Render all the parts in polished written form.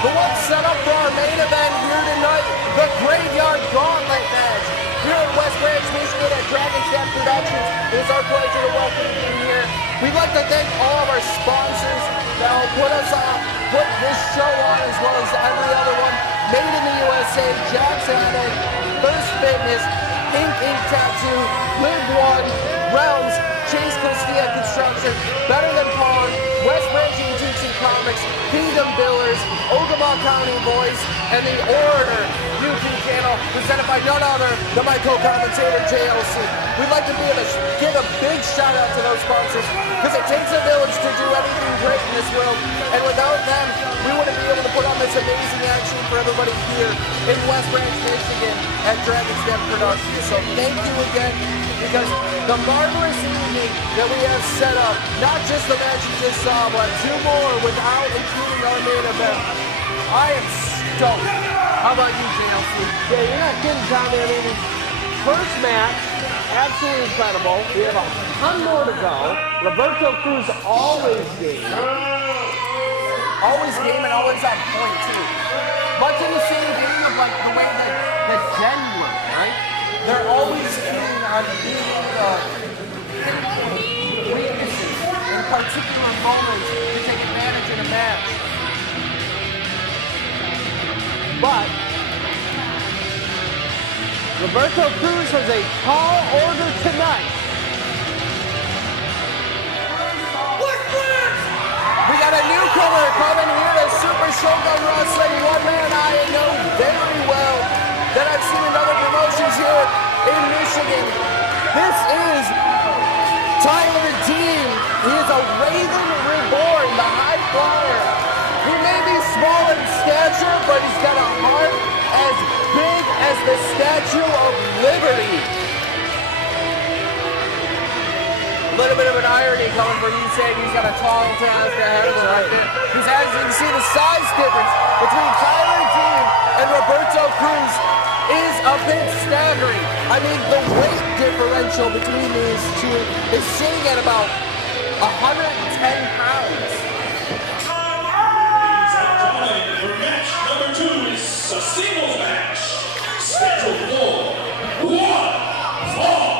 the one set up for our main event here tonight, the Graveyard Gauntlet match. Here in West Branch, Michigan at Dragon's Den Productions. It is our pleasure to welcome you here. We'd like to thank all of our sponsors that will put this show on as well as every other one. Made in the USA, Jackson Headache, Thirst Fitness, Ink Tattoo, Live One, Realms, Chase Castilla Construction, Better Than Pawn, West Branch Antiques and Comics, Kingdom Billers, Ogama County Voice, and the Orator YouTube channel presented by none other than my co-commentator JLC. We'd like to be able to give a big shout out to those sponsors because it takes a village to do anything great in this world, and without them, we wouldn't be able to put on this amazing action for everybody here in West Branch, Michigan at Dragon's Den Productions. So thank you again, because the marvelous evening that we have set up, not just the match you just saw, but two more without including our main event. I am stoked. How about you, JLC? Yeah, you're not kidding, Tommy. I mean, first match, absolutely incredible. We have a ton more to go. Roberto Cruz always game. Always game and always on point, too. Much in the same game of like the way that the Den work, right? They're always keen on being able to pinpoint weaknesses in particular moments to take advantage in a match. But Roberto Cruz has a tall order tonight. We got a newcomer coming here to Super Shogun Wrestling. One man I know very well that I've seen in other promotions here in Michigan. This is Tyler Dean. He is a Raven Reborn, the high flyer. He may be small in stature, but he's got a heart as big as the Statue of Liberty. A little bit of an irony coming from you saying he's got a tall task ahead of him right there. Because as you can see, the size difference between Tyler Dean and Roberto Cruz is a bit staggering. I mean, the weight differential between these two is sitting at about 110 pounds. For match number 2 is a singles match. Scheduled for 1 fall.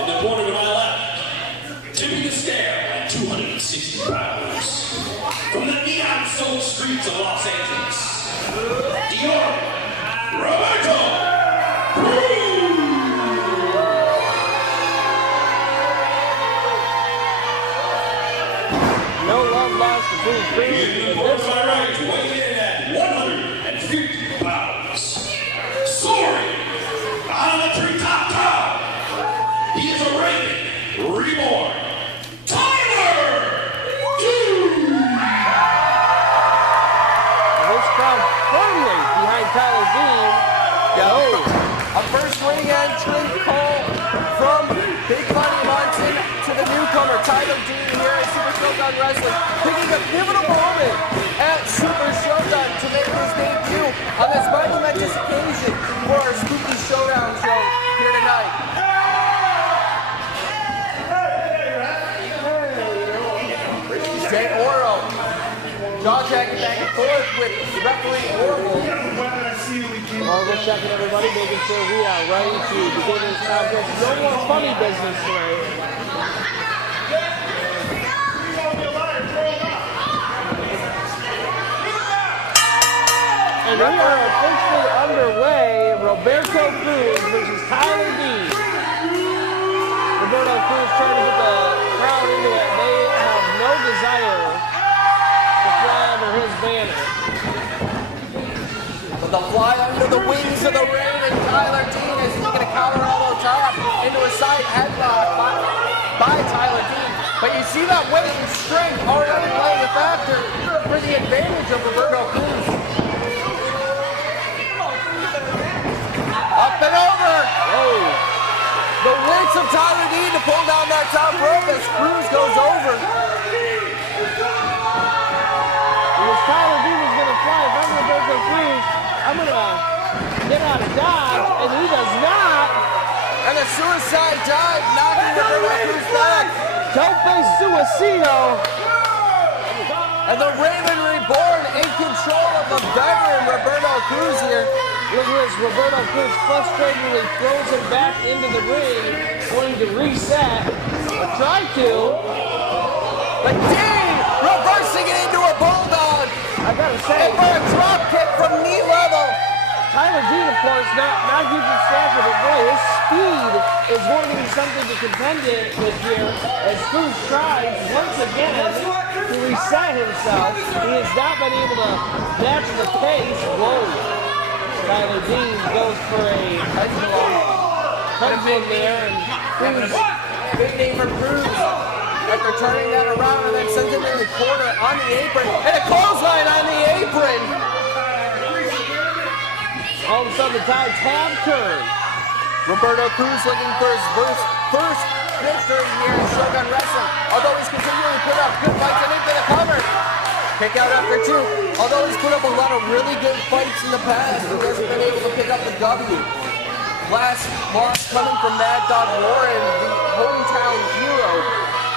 In the corner to my left, tipping the scale at 260 pounds. From the neon-soaked streets of Los Angeles, Dior, Roberto Cruz. No love lost to Cruz. In the corner to my right, weighing in at 150 pounds. Soaring out of the treetop tower, he is a Raven Reborn. Tyler Dean. This crowd firmly behind Tyler Dean. A first ring entrant call from Big Buddy Munson to the newcomer Tyler Dean here at Super Shogun Wrestling, taking a pivotal moment at Super Shogun to make his debut on this momentous occasion for our Spooky Showdown show here tonight. Jay Oro, jaw-jacking back and forth with referee Orville. We're checking everybody, making sure we are ready to begin this contest. No more funny business tonight. And we are officially underway. Roberto Cruz versus Tyler Dean. Roberto Cruz trying to get the crowd into it. They have no desire to fly under his banner. But the fly under the wings of the Raven, Tyler Dean is looking to counter elbow drop into a side headlock by Tyler Dean. But you see that weight and strength already playing a factor for the advantage of Roberto Cruz. Up and over. Whoa. The wits of Tyler Dean to pull down that top rope as Cruz goes over. Because Tyler Dean is going to fly. If I'm Roberto Cruz, I'm going to get out of dodge, and he does not. And a suicide dive knocking Roberto Cruz back. Tope Suicino. And the Raven Reborn in control Cruz here. Look at this, Roberto Cruz frustratingly throws him back into the ring, wanting to reset. Tried to. But Dean reversing it into a bulldog. I gotta say, And for a drop kick from knee level. Tyler Dean, of course, not huge in stature, but boy, his speed is going to be something to contend with here as Cruz tries once again to reset himself. He has not been able to match the pace. Whoa. Tyler Dean goes for a pendulum there, and Cruz, big name for Cruz. After turning that around and then sends him in the corner on the apron. And a clothesline on the apron. all of a sudden the tides have turned. Roberto Cruz looking for his first victory here in Shogun Wrestling. Although he's continuing to put up good fights and into the cover. Kick out after two. Although he's put up a lot of really good fights in the past, he hasn't been able to pick up the W. Last loss coming from Mad Dog Warren, the hometown hero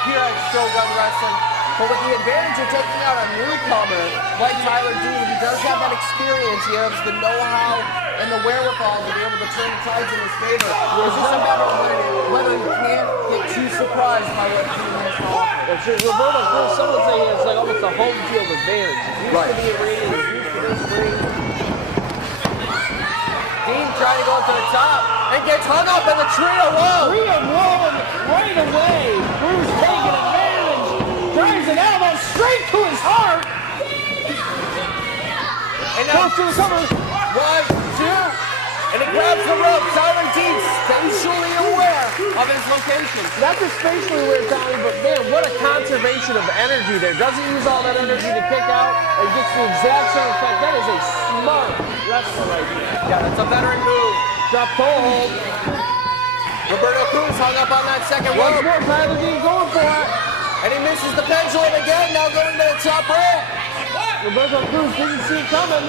here at Shogun Wrestling. But with the advantage of taking out a newcomer like Tyler Dean, he does have that experience. He has the know-how and the wherewithal to be able to turn the tides in his favor. It's just a matter of whether he can't get too surprised by what Dean has to offer. Well, sure, Roberto Cruz, some would say it's like almost a home field advantage. He's used to the arena, he's used to this ring. Dean trying to go to the top and gets hung up in the tree of woe. Tree of woe right away. Cruz taking advantage. Drives an elbow straight to his heart. And now goes to the cover. 1, 2, and he grabs the rope. Tyler Dean spatially aware of his location. Not just spatially aware, Tommy, but man, what a conservation of energy there. Doesn't use all that energy to kick out and gets the exact same effect. That is a smart wrestler right there. Yeah, that's a veteran move. Drop toe hold. Roberto Cruz hung up on that second Once rope. more, Tyler Dean going for it. And he misses the pendulum again, now going to the top rope. Roberto Cruz didn't see it coming.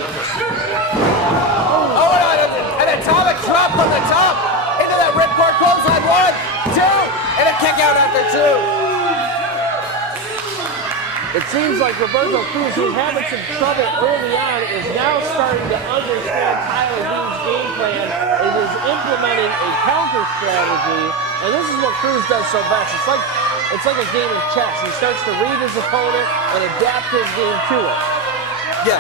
Oh, and an atomic drop from the top into that ripcord clothesline. 1, 2, and a kick out after 2. It seems like Roberto Cruz, who's having some trouble early on, is now starting to understand Tyler Dean's game plan and is implementing a counter strategy. And this is what Cruz does so best. It's like a game of chess. He starts to read his opponent and adapt his game to it. Yeah,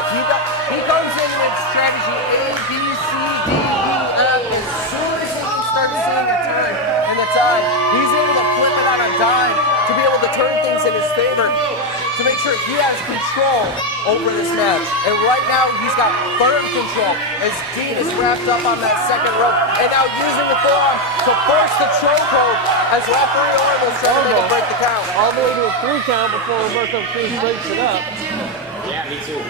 he comes in with strategy A, B, C, D, E, F. As soon as he starts seeing a turn in the tide, he's able to flip it on a dime to be able to turn things in his favor to make sure he has control over this match. And right now, he's got firm control as Dean is wrapped up on that second rope and now using the forearm to force the chokehold as referee Orville's trying to make him break the count. All the way to a 3 count before Roberto Cruz breaks it up. Yeah, me too.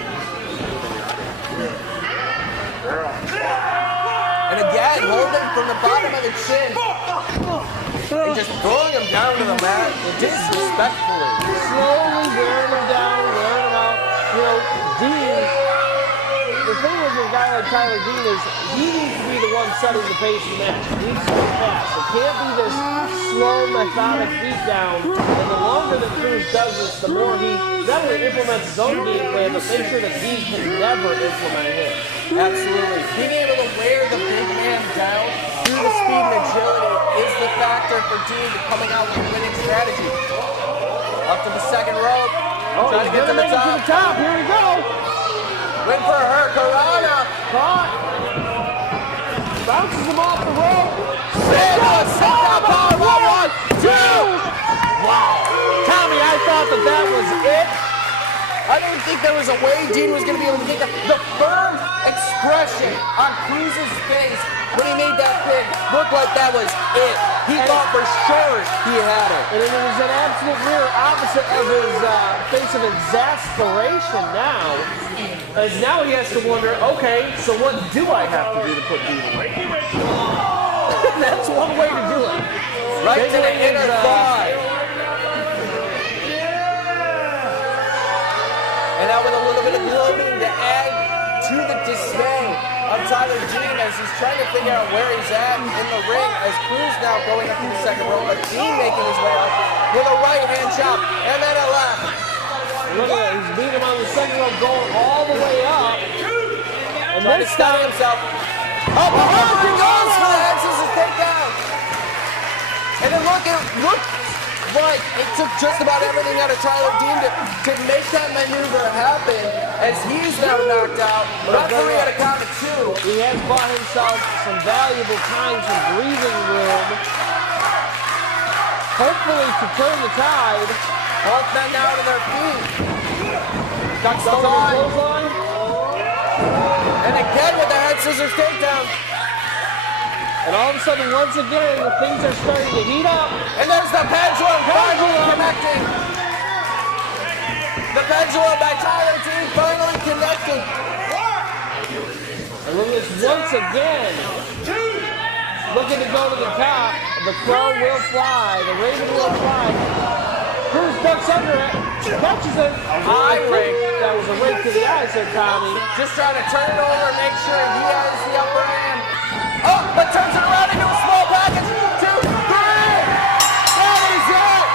And again, holding from the bottom of the chin and just throwing him down to the mat disrespectfully. Slowly wearing him down, wearing him out. You know, Dean, the thing with a guy like Tyler Dean is he needs to be the one setting the pace of the match. He needs to go fast. It can't be this slow, methodic beatdown. And the longer that Cruz does this, the more he not only implements his own game plan, but make sure that Dean can never implement his. Absolutely. Being able to wear the big man down through the speed and agility is the factor for Dean coming out with a winning strategy. Up to the second rope. Trying to get to the make it to the top. Here we go. Win for her, Karana. Caught. Bounces him off the rope. Sit down, power. 1, 2. Wow. Tommy, I thought that was it. I didn't think there was a way Dean was going to be able to get the firm expression on Cruz's face when he made that pin look like that was it. He thought for sure he had it. And it was an absolute mirror opposite of his face of exasperation now. As now he has to wonder, okay, so what do I have to do to put Dean away? That's one way to do it. Right to the inner thigh. And now with a little bit of gloating to add to the dismay of Tyler Dean as he's trying to figure out where he's at in the ring as Cruz now going up to the second rope, but Dean making his way up with a right hand chop and then a left. Look at that, he's beating him on the second rope, going all the way up. And And Trying to this steady time, himself. Oh, he goes for the head scissors takedown. And then look like it took just about everything out of Tyler Dean to make that maneuver happen as he's now knocked out. Referee at a count of 2. he has bought himself some valuable time, some breathing room. Hopefully to turn the tide. Both men down to their feet. Ducks the under the line. clothesline. And again with the head scissors takedown. And all of a sudden, once again, things are starting to heat up. And there's the pendulum finally connecting. The pendulum by Tyler Dean finally connecting. And look at this once again. Looking to go to the top. The crow will fly. The raven will fly. Cruz ducks under it. Catches it. Eye rake. That was a rake to the eye, said Tommy. Just trying to turn it over and make sure he has the upper hand. Oh, but turns it around into a small package. 2, 3. That is it.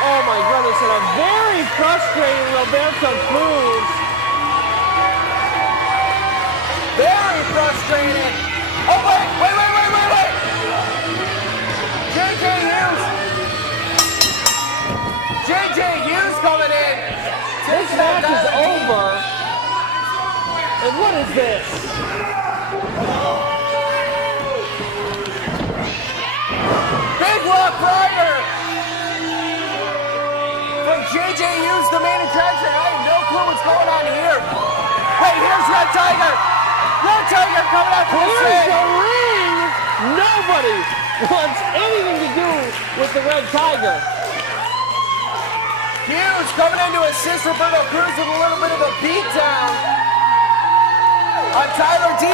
Oh my goodness, and a very frustrating Roberto Cruz. Very frustrated. Oh, wait. JJ Hughes coming in. This match is over. And what is this? Big Rock Rider. From JJ Hughes, the main attraction. I have no clue what's going on here. Hey, here's Red Tiger. Red Tiger coming out to the Here's ring. the ring. Nobody wants anything to do with the Red Tiger. Hughes coming in to assist Roberto Cruz with a little bit of a beatdown on Tyler Dean.